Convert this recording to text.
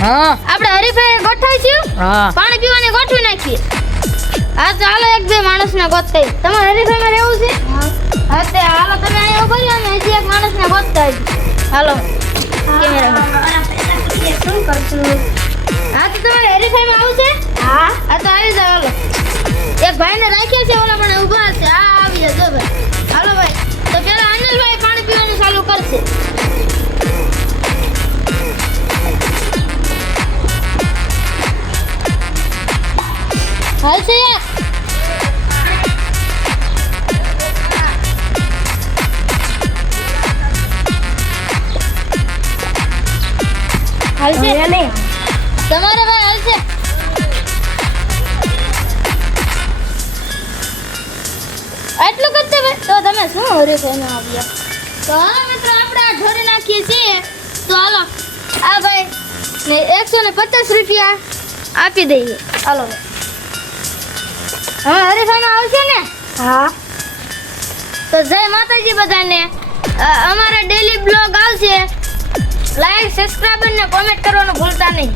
હા આપણે હરીફાઈ ગોઠવીશું. હા પાણી પીવાની ગોઠવી નાખીએ. હા તો હાલો એક બે માણસને ગોતતા આવીએ. તમારે હરીફાઈમાં રહેવું છે? હા તે હાલો તમે અહીંયા ઉભા રહ્યો અને હજી એક માણસને ગોતતા આવીએ. હાલો કેમેરામેન. શું કરશું? હા તો તમારે હરીફાઈમાં આવું છે? હા તો આવી જાઓ હાલો. એક ભાઈને રાખ્યા છે ઓલા પણ ઊભા છે. હા આવી જાઓ જો ભાઈ. હાલો ભાઈ. તો પેલા અનિલભાઈ પાણી પીવાનું ચાલુ કરશે. હાલ છે યાર. હાલ છે નહીં. તમારે ભાઈ હાલ છે. આટલું કરતે ભાઈ તો તમે શું હરીફાઈમાં આવ્યા? તો હાલો મિત્રો આપણે આ ઢોરી નાખીએ છીએ. તો હાલો આ ભાઈ ને 150 રૂપિયા આપી દઈએ. હાલો ભાઈ. હવે હરીફાઈમાં આવશે ને? હા. તો જય માતાજી બધાને. અમારા ડેલી બ્લોગ આવશે. લાઈક સબસ્ક્રાઇબ અને કોમેન્ટ કરવાનું ભૂલતા નહીં.